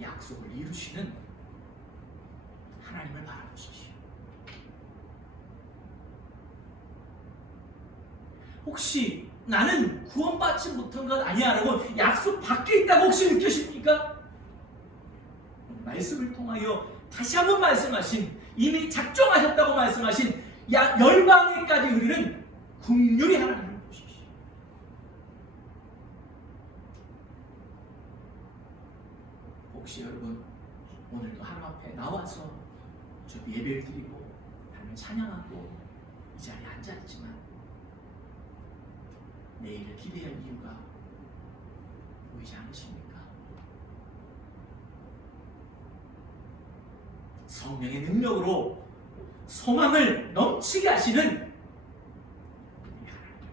약속을 이루시는 하나님을 바라보십시오. 혹시 나는 구원받지 못한 것 아니야 라고 약속 밖에 있다고 혹시 느끼십니까? 말씀을 통하여 다시 한번 말씀하신, 이미 작정하셨다고 말씀하신 열방에까지 이르는 긍휼의 하나님을 보십시오. 혹시 여러분 오늘도 하나님 앞에 나와서 좀 예배를 드리고 하나님을 찬양하고 이 자리에 앉아있지만 내일을 기대할 이유가 보이지 않으십니까? 성령의 능력으로 소망을 넘치게 하시는 우리 하나님을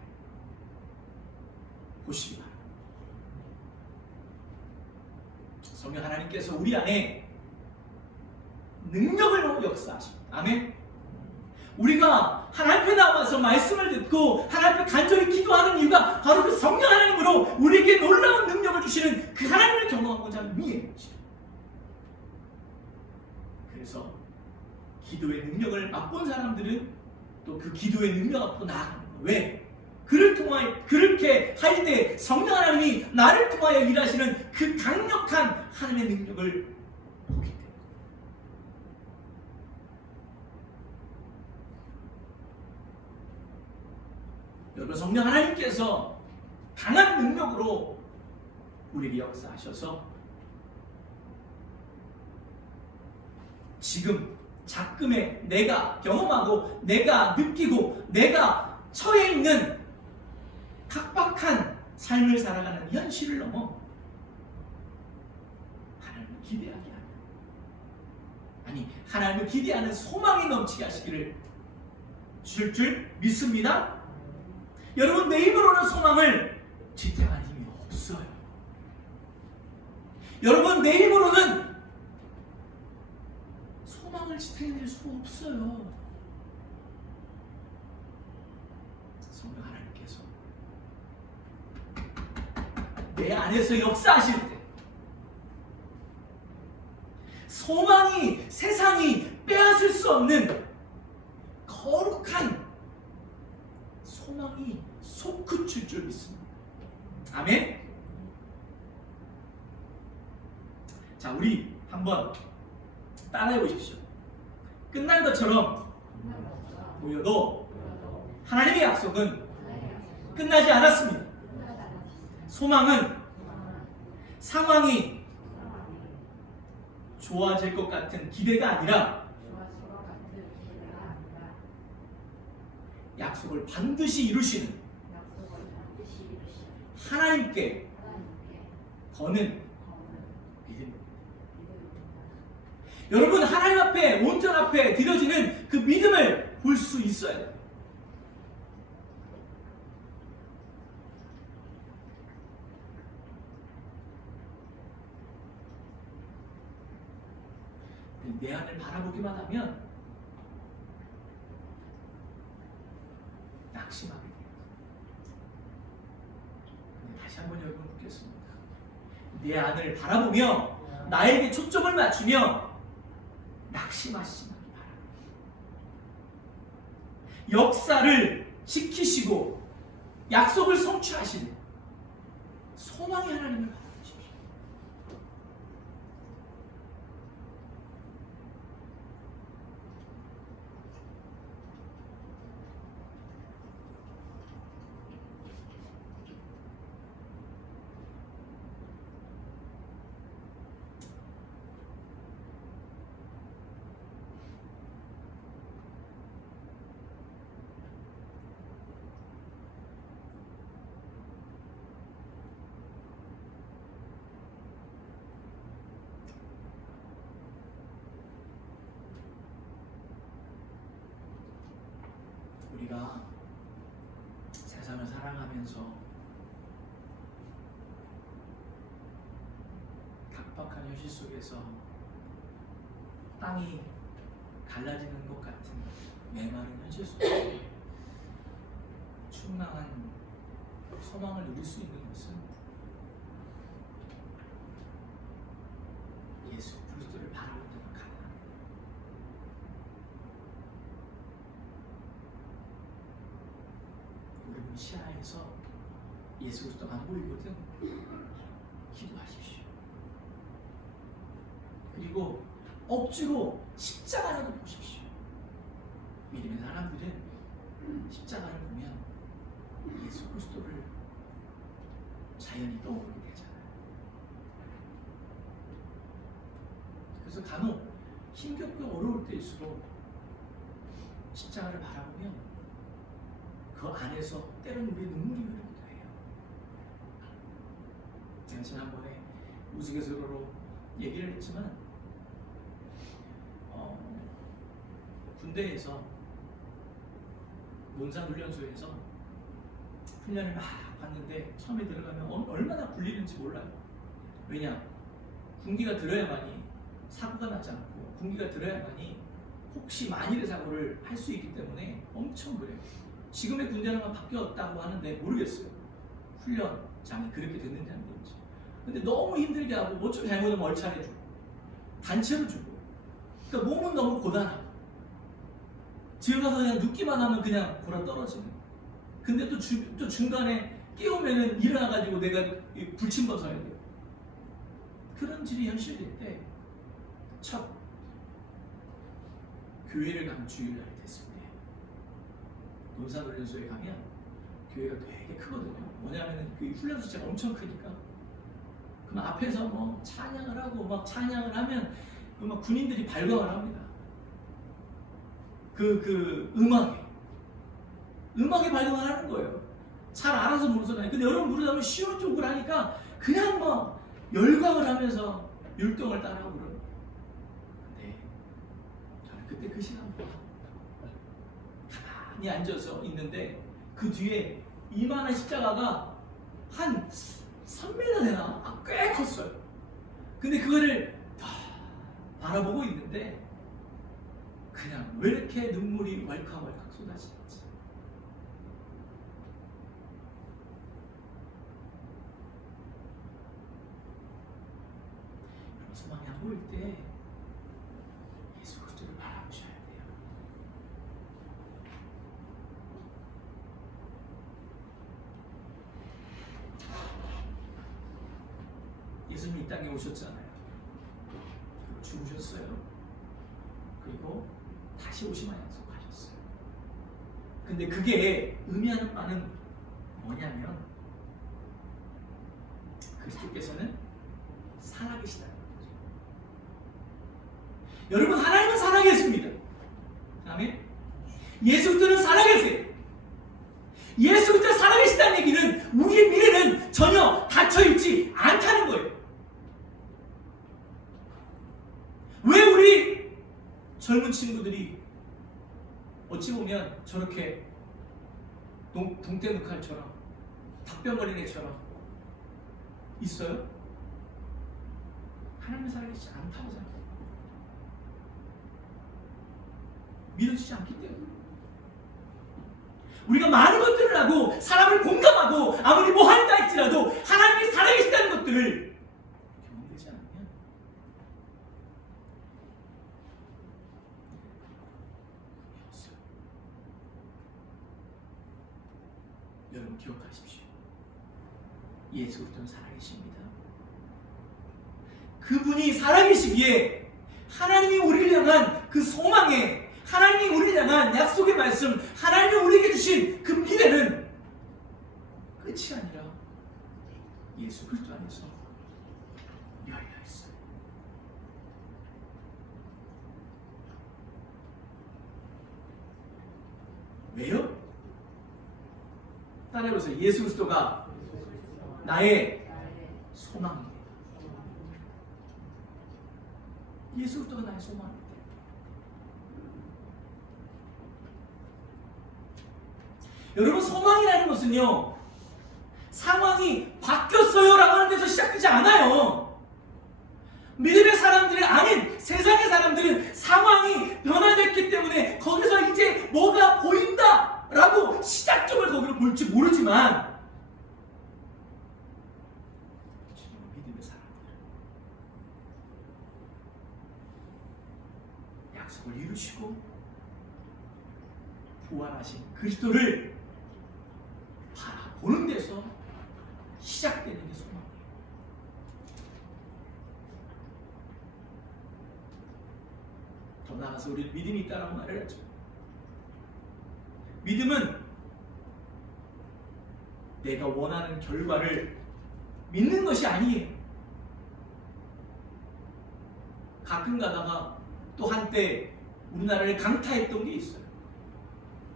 보시기 바랍니다. 성령 하나님께서 우리 안에 능력을 놓고 역사하십니다. 아멘. 우리가 하나님 앞에 나와서 말씀을 듣고 하나님 앞에 간절히 기도하는 이유가 바로 그 성령 하나님으로 우리에게 놀라운 능력을 주시는 그 하나님을 경험하고자 하는 의미입니다. 그래서 기도의 능력을 맛본 사람들은 또 그 기도의 능력 앞으로 나아가는 거예요. 왜? 그를 통하여 그렇게 할 때 성령 하나님이 나를 통하여 일하시는 그 강력한 하나님의 능력을 보기 때문에. 여러분, 성령 하나님께서 강한 능력으로 우리에게 역사하셔서 지금 작금에 내가 경험하고 내가 느끼고 내가 처해 있는 각박한 삶을 살아가는 현실을 넘어 하나님을 기대하게 하는, 아니 하나님을 기대하는 소망이 넘치게 하시기를 줄 믿습니다. 여러분, 내 입으로는 소망을 지탱할 힘이 없어요. 여러분, 내 입으로는 소망을 지탱해낼 수 없어요. 성령 하나님께서 내 안에서 역사하실 때 소망이 세상이 빼앗을 수 없는 거룩한 소망이 솟구칠 줄 믿습니다. 아멘. 자, 우리 한번 따라해 보십시오. 끝난 것처럼 보여도 하나님의 약속은 끝나지 않았습니다. 소망은 상황이 좋아질 것 같은 기대가 아니라 약속을 반드시 이루시는 하나님께 거는 믿음입니다. 여러분, 하나님 앞에, 온전 앞에 드려지는 그 믿음을 볼 수 있어야 돼요. 내 안을 바라보기만 하면 낙심하게 돼요. 다시 한번 여러분 묻겠습니다. 내 안을 바라보며 나에게 초점을 맞추며 낙심하시기 바랍니다. 역사를 지키시고 약속을 성취하시는 소망의 하나님을 바라보십시오. 우리가 세상을 살아가면서 각박한 현실 속에서 땅이 갈라지는 것 같은 메마른 현실 속에 충만한 소망을 누릴 수 있는 것은 예수 그리스도를 바라본다는 가능합니다. 여러분, 시야에서 예수 그리스도가 안 보이거든 기도하십시오. 그리고 억지로 십자가라도 보십시오. 믿음의 사람들은 십자가를 보면 예수 그리스도를 자연히 떠오르게 되잖아요. 그래서 간혹 힘겹고 어려울 때일수록 십자가를 바라보면 그 안에서 때로는 우리의 눈물이 흐르기도 해요. 제가 지난번에 우스갯소리로 얘기를 했지만 군대에서 논산훈련소에서 훈련을 막 봤는데 처음에 들어가면 얼마나 굴리는지 몰라요. 왜냐? 군기가 들어야만이 사고가 나지 않고 군기가 들어야만이 혹시 만일의 사고를 할 수 있기 때문에 엄청 그래요. 지금의 군대는 바뀌었다고 하는데 모르겠어요. 훈련장이 그렇게 됐는지 안 됐는지. 근데 너무 힘들게 하고 뭐 좀 잘못하면 얼차려주고 단체로 주고, 그러니까 몸은 너무 고단하고 집에 가서 그냥 눕기만 하면 그냥 골아 떨어지는. 근데 또 중간에 깨우면은 일어나가지고 내가 불침번 서야 돼요. 그런 일이 현실일 때 첫 교회를 가는 주일날이 됐습니다. 논산훈련소에 가면 교회가 되게 크거든요. 뭐냐면은 그 훈련 숫자가 엄청 크니까. 그럼 앞에서 뭐 찬양을 하고 막 찬양을 하면 막 군인들이 발광을 합니다. 그 음악에 발광을 하는 거예요. 잘 알아서 모르잖아요. 근데 여러분 부르자면 쉬운 쪽으로 하니까 그냥 막 열광을 하면서 율동을 따라하고 그래요. 근데 저는 그때 그 시간 가만히 앉아서 있는데 그 뒤에 이만한 십자가가 한 3m 되나? 꽤 컸어요. 근데 그거를 바라보고 있는데 그냥 왜 이렇게 눈물이 왈칵왈칵 쏟아지는지. 소망이 안 보일 때 예수 그리스도를 바라보셔야 돼요. 예수님이 이 땅에 오셨잖아요. 죽으셨어요. 그리고 다시 오시만 약속하셨어요. 근데 그게 의미하는 바는 뭐냐면 그리스도께서는 살아계시다는 거죠. 여러분, 하나님은 살아계십니다. 아멘. 예수 그리스도는 살아계세요. 예수 그리스도 살아계시다는 얘기는 우리의 미래는 전혀 닫혀있지 않다는 거예요. 왜 우리 젊은 친구들이 어찌 보면 저렇게 동태누칼처럼 닭병거린 애처럼 있어요? 하나님은 살아계시지 않다고 생각해요. 믿어지지 않기 때문에. 우리가 많은 것들을 하고 사람을 공감하고 아무리 뭐 한다 할지라도 하나님이 살아계시다는 것들을 경험되지 않으면 없어요. 여러분 기억하십시오. 예수 그리스도는 살아계십니다. 그분이 살아계시기에 하나님이 우리를 향한 그 소망에, 하나님이 우리를 향한 약속의 말씀, 하나님이 우리에게 주신 그 미래는 끝이 아니라 예수 그리스도 안에서 열려 있어요. 왜요? 따라해보세요. 예수 그리스도가 나의 소망입니다. 예수 그리스도가 나의 소망입니다. 여러분, 소망이라는 것은요, 상황이 바뀌었어요 라고 하는 데서 시작되지 않아요. 믿음의 사람들이 아닌 세상의 사람들은 상황이 변화됐기 때문에 거기서 이제 뭐가 보인다 라고 시작점을 거기로 볼지 모르지만, 믿음의 사람들은 약속을 이루시고 부활하신 그리스도를 바라보는 데서 시작되는 게 소망이에요. 더 나아가서 우리는 믿음이 있다라고 말을 하죠. 믿음은 내가 원하는 결과를 믿는 것이 아니에요. 가끔 가다가 또 한때 우리나라를 강타했던 게 있어요.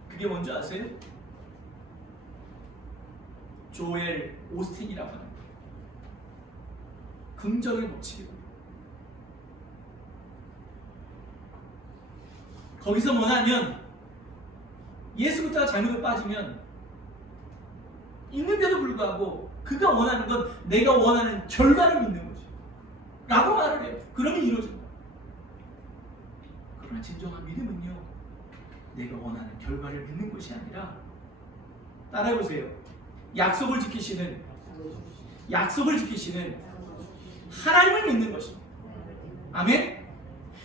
그게 뭔지 아세요? 조엘 오스틴이라고 하는 거예요. 긍정의 법칙이에요. 거기서 뭐냐면 예수부터가 잘못을 빠지면 있는데도 불구하고 그가 원하는 건 내가 원하는 결과를 믿는 거지 라고 말을 해요. 그러면 이루어진다. 그러나 진정한 믿음은요, 내가 원하는 결과를 믿는 것이 아니라, 따라해보세요. 약속을 지키시는 하나님을 믿는 것입니다. 아멘?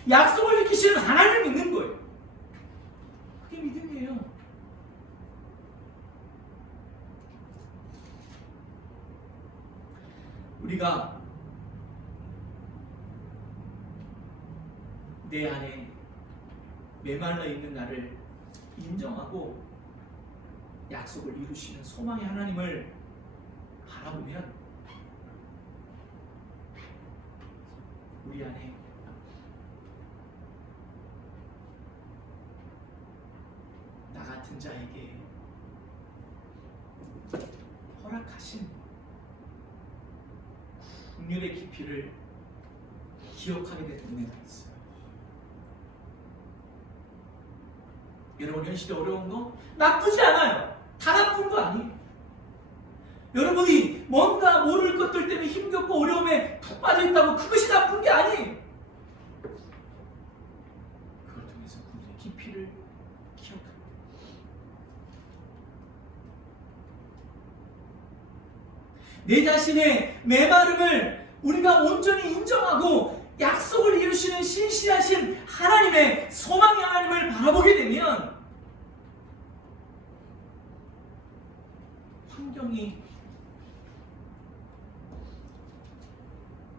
약속을 지키시는 하나님을 믿는 거예요. 그게 믿음이에요. 우리가 내 안에 메말라 있는 나를 인정하고 약속을 이루시는 소망의 하나님을 바라보면 우리 안에 나 같은 자에게 허락하신 국률의 깊이를 기억하게 되는 은혜가 있어요. 여러분, 현실이 어려운 거 나쁘지 않아요. 다 나쁜 거 아니에요. 여러분이 뭔가 모를 것들 때문에 힘겹고 어려움에 푹 빠져있다고 그것이 나쁜 게 아니에요. 그걸 통해서 국률의 깊이를 기억합니다. 내 자신의 메마름을 우리가 온전히 인정하고 약속을 이루시는 신실하신 하나님의 소망의 하나님을 바라보게 되면 환경이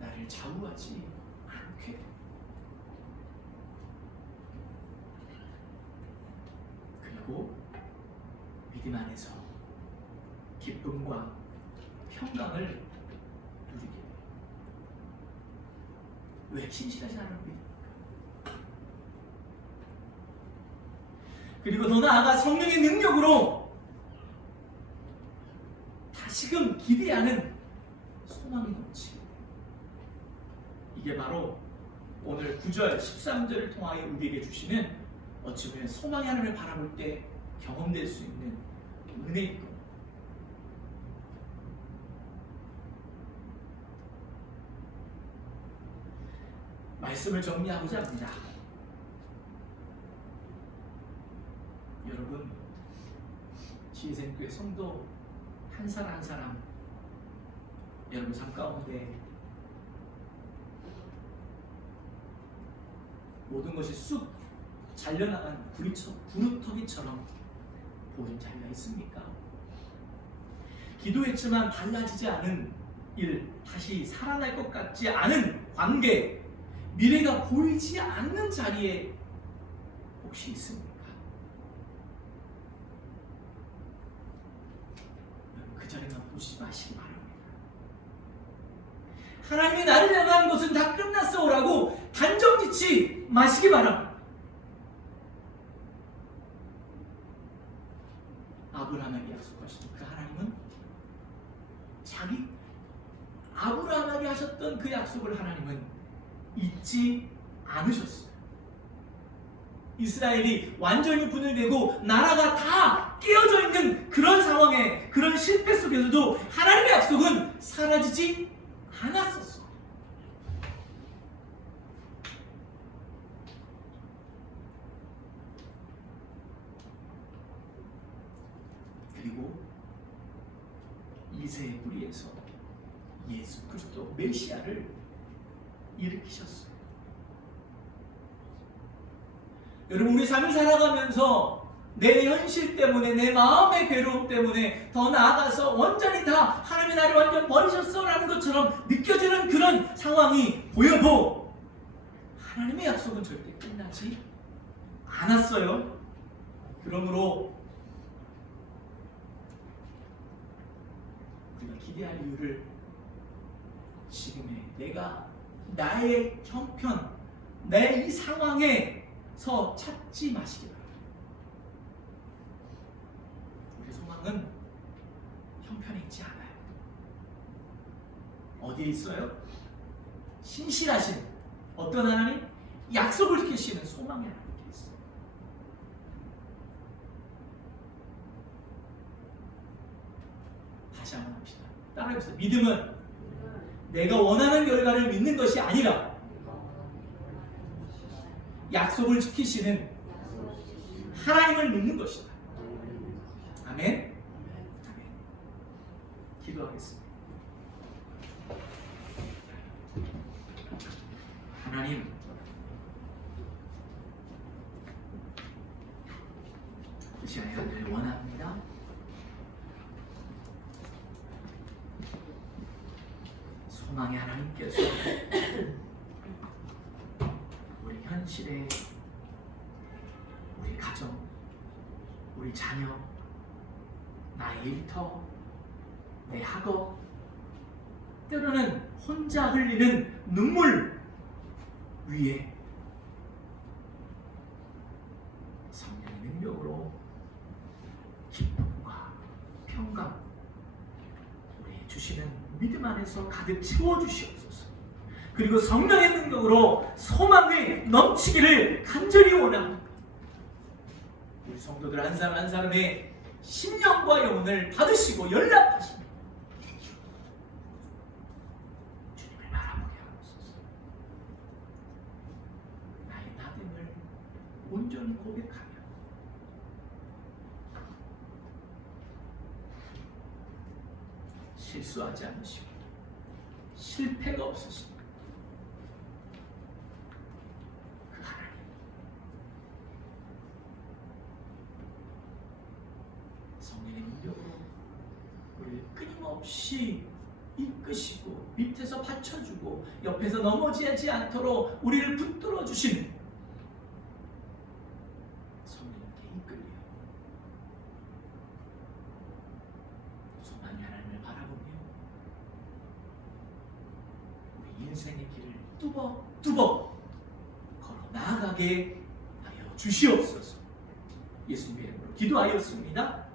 나를 좌우하지 않게 됩니다. 그리고 믿음 안에서 기쁨과 평강을 누리게 돼요. 왜? 신실하신 하나님을 믿습니까? 그리고 더 나아가 성령의 능력으로 다시금 기대하는 소망이 넘치게 돼요. 이게 바로 오늘 9절 13절을 통하여 우리에게 주시는 어찌 보면 소망의 하나님을 바라볼 때 경험될 수 있는 은혜일 겁니다. 말씀을 정리하고자 합니다. 여러분, 지혜생교회 성도 한 사람 한 사람 여러분 삶 가운데 모든 것이 쑥 잘려나간 구루터기처럼 보이는 자리가 있습니까? 기도했지만 달라지지 않은 일, 다시 살아날 것 같지 않은 관계, 미래가 보이지 않는 자리에 혹시 있습니까? 그 자리만 보지 마시기 바랍니다. 하나님이 나를 향한 것은 다 끝났어라고 단정짓지 마시기 바랍니다. 아브라함에게 약속하신 그 하나님은 아브라함에게 하셨던 그 약속을 하나님은 잊지 않으셨어요. 이스라엘이 완전히 분열되고 나라가 다 깨어져 있는 그런 상황에, 그런 실패 속에서도 하나님의 약속은 사라지지 않았었어요. 그리고 이새의 뿌리에서 예수 그리스도 메시아를 일으키셨어요. 여러분, 우리 삶을 살아가면서 내 현실 때문에, 내 마음의 괴로움 때문에 더 나아가서 완전히 다 하나님이 나를 완전 버리셨어 라는 것처럼 느껴지는 그런 상황이 보여도 하나님의 약속은 절대 끝나지 않았어요. 그러므로 우리가 기대할 이유를 지금의 내가 나의 형편, 내 이 상황에서 찾지 마시기 바랍니다. 우리 소망은 형편에 있지 않아요. 어디에 있어요? 신실하신 어떤 하나님? 약속을 지키시는 소망의 하나님께 있어요. 다시 한번 합시다. 따라해보세요. 믿음은 내가 원하는 결과를 믿는 것이 아니라 약속을 지키시는 하나님을 믿는 것이다. 아멘. 아멘. 기도하겠습니다. 하나님, 이 시간에 하늘을 원합니다. 소망의 하나님께서 우리 현실에 우리 가정, 우리 자녀, 나의 일터, 내 학업, 때로는 혼자 흘리는 눈물 위에 성령의 능력으로 기쁨과 평강, 우리 주시는 믿음 안에서 가득 채워주시옵소서. 그리고 성령의 능력으로 소망이 넘치기를 간절히 원합니다. 우리 성도들 한 사람 한 사람의 심령과 영혼을 받으시고 연락하시며 주님을 바라보게 하옵소서. 나의 나됨을 온전히 고백하며 실수하지 않으시고 실패가 없으신 그 하나님, 성령의 능력으로 우리를 끊임없이 이끄시고 밑에서 받쳐주고 옆에서 넘어지지 않도록 우리를 붙들어 주시는 성령께 이끌려 소망의 하나님을 바라보며 우리 인생의 길을 뚜벅뚜벅 걸어 나아가게 하여 주시옵소서. 예수님의 이름으로 기도하였습니다.